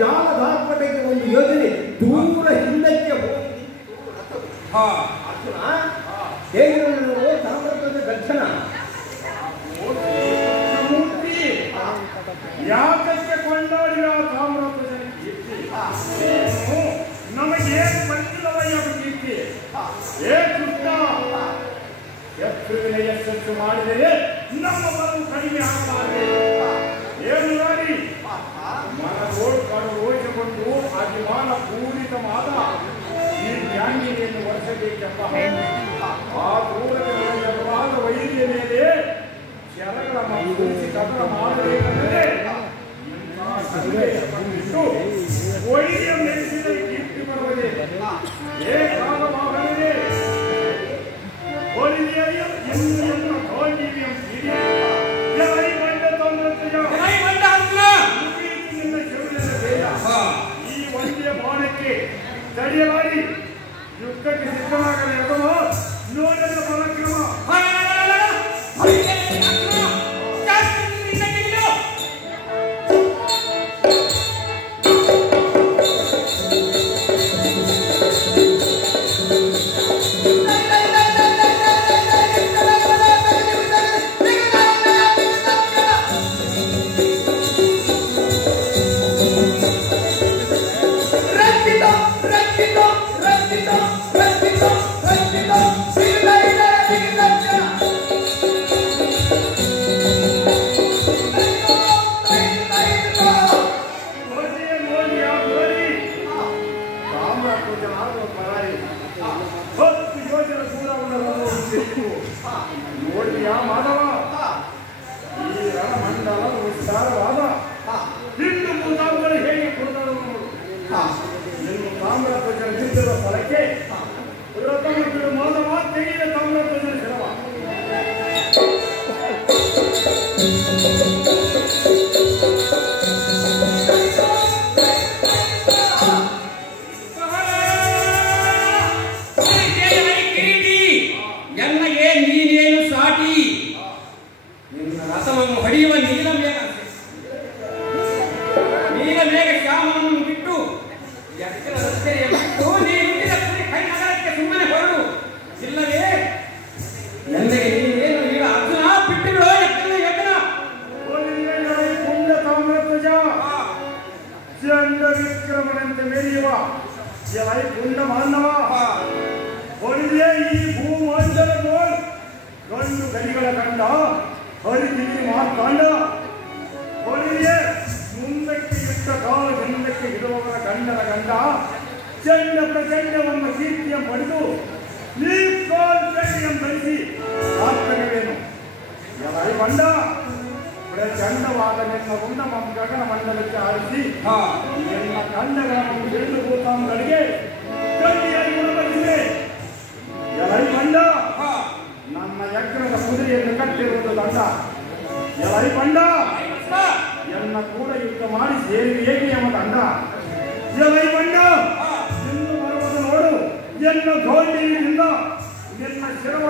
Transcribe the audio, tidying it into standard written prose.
ಜಾಲಧಾರ್ಪಟೆಗೆ ಒಂದು ಯೋಜನೆ ದೂರ ಹಿಂದಕ್ಕೆ ಹೋಗಿ ಅರ್ಜುನ ಹೇಗೆ ತಾಮ್ರಧ್ವಜ ದರ್ಶನ ಯಾಕಕ್ಕೆ ಕೊಂಡಾಡಿದ ತಾಮ್ರಧ್ವಜ ನಮಗೇನು ಬಂದಿಲ್ಲವಯ್ಯ ಕೀರ್ತಿ ಏ ಕೃಷ್ಣ ಯಶಸ್ಸು ಮಾಡಿದರೆ ನಮ್ಮ ಬಲವು ಕಡಿಮೆ ಆಗಬಾರದು ಏನು ಮಾಡಿ ರೋಷಗೊಂಡು ಅಭಿಮಾನ ಪೂರಿತವಾದ ಈ ಜ್ಞಾನಿಯನ್ನು ವರ್ಷಬೇಕೆಂಬ ಆ ದೂರದ ವೈದ್ಯ ಮೇಲೆ ಶರಗಳ ಕೂರಿಸಿ ಕಥನ ಮಾಡಬೇಕೆಂದರೆ ವೈದ್ಯ ಮೆರೆಸಿದ ಕೀರ್ತಿ ಬರುವುದೇ ಏ ಕಾಲವಾಗಲಿದೆ ಈ ಒಂದೇ ಬಾಣಕ್ಕೆ ತಡೆಯಲಾಗಿ ಯುದ್ಧಕ್ಕೆ ಸಿದ್ಧವಾಗಲಿ ಅಥವಾ ನೋಡದ ಪರಾಕ್ರಮ ನೋಡಿಯಾ ಮಾಧವ ಈ ರಣಮಂಡಲ ವಿಸ್ತಾರವಾದ ಹಿಂದೂ ಭೂತಾಂಗಳು ಹೇಗೆ ಕೊಡಲು ಇನ್ನು ತಾಮ್ರಧ್ವಜನ ಯುದ್ಧದ ಫಲಕ್ಕೆ ರಥಮಂತ್ರಿ ಮಾಧವ ತೆಗೆದ ತಾಮ್ರಧ್ವಜನ ಶಿರವ ಹೊಡೆಯುವ ನೀಲಮೇಘ ಶ್ಯಾಮವನ್ನು ಬಿಟ್ಟು ಎಕ್ಕಲ ರಸ್ತೆಯ ಬಿಟ್ಟು ನೀನು ಕೈ ನಗರಕ್ಕೆ ಸುಮ್ಮನೆ ಹೊರಡು ಇಲ್ಲವೇ ನನಗೆ ನೀನೇನು ಈಗ ಅರ್ಜುನ ಬಿಟ್ಟು ಬಿಡೋ ಎಕ್ಕಲ ಯಜ್ಞ ಪುಂಡ ತಾಮ್ರಧ್ವಜ ಚಂಡ ವಿಕ್ರಮನಂತೆ ಮೆರೆಯುವ ಎಲೈ ಪುಂಡ ಮಾನವ ಹೊಡೆದೇ ಈ ಭೂಮಂಡಲ ಗಂಡು ಗಲಿಗಳ ಕಂಡ ಹರಿಗಿರಿ ಮಾರ್ತಾಂಡ ಹೊಡೆಯೇ ಮುಂದಕ್ಕೆ ಇಟ್ಟ ಕಾಲು ಹಿಂದಕ್ಕೆ ಇಡುವವರ ಗಂಡನ ಗಂಡ ಚಂಡ ಪ್ರಚಂಡವನ್ನು ಕೀರ್ತಿಯ ಪಡೆದು ನೀ ಕಾಲ್ ಚಂಡಿಯನ್ನು ಧರಿಸಿ ಆತ್ಮನೇನು ಎಲೈ ಬಂಡ ಚಂಡವಾದ ನಿನ್ನ ಉಂಡ ಗಗನ ಮಂಡಲಕ್ಕೆ ಆರಿಸಿ ನಿನ್ನ ಕಂಡಗಳನ್ನು ಎರಡು ಭೂತಾಂಗಳಿಗೆ ಚಂಡಿಯಾಗಿ ಉಣಬಡಿಸಿದೆ ಎಲೈ ಬಂಡ ನನ್ನ ಯಜ್ಞದ ಕುದುರೆಯನ್ನು ಕಟ್ಟಿರುವುದು ದಂಡ ಎಲೈ ಬಂಡ ಎನ್ನ ಕೂಡ ಯುದ್ಧ ಮಾಡಿ ಸೇರಿ ಹೇಗೆ ಎಂಬ ದಂಡ ಎಲೈ ಬಂಡ ಇನ್ನು ಬರುವುದು ನೋಡು ಎನ್ನ ಗೋಲ್ಡಿಯಿಂದ ನಿನ್ನ ಶಿರವ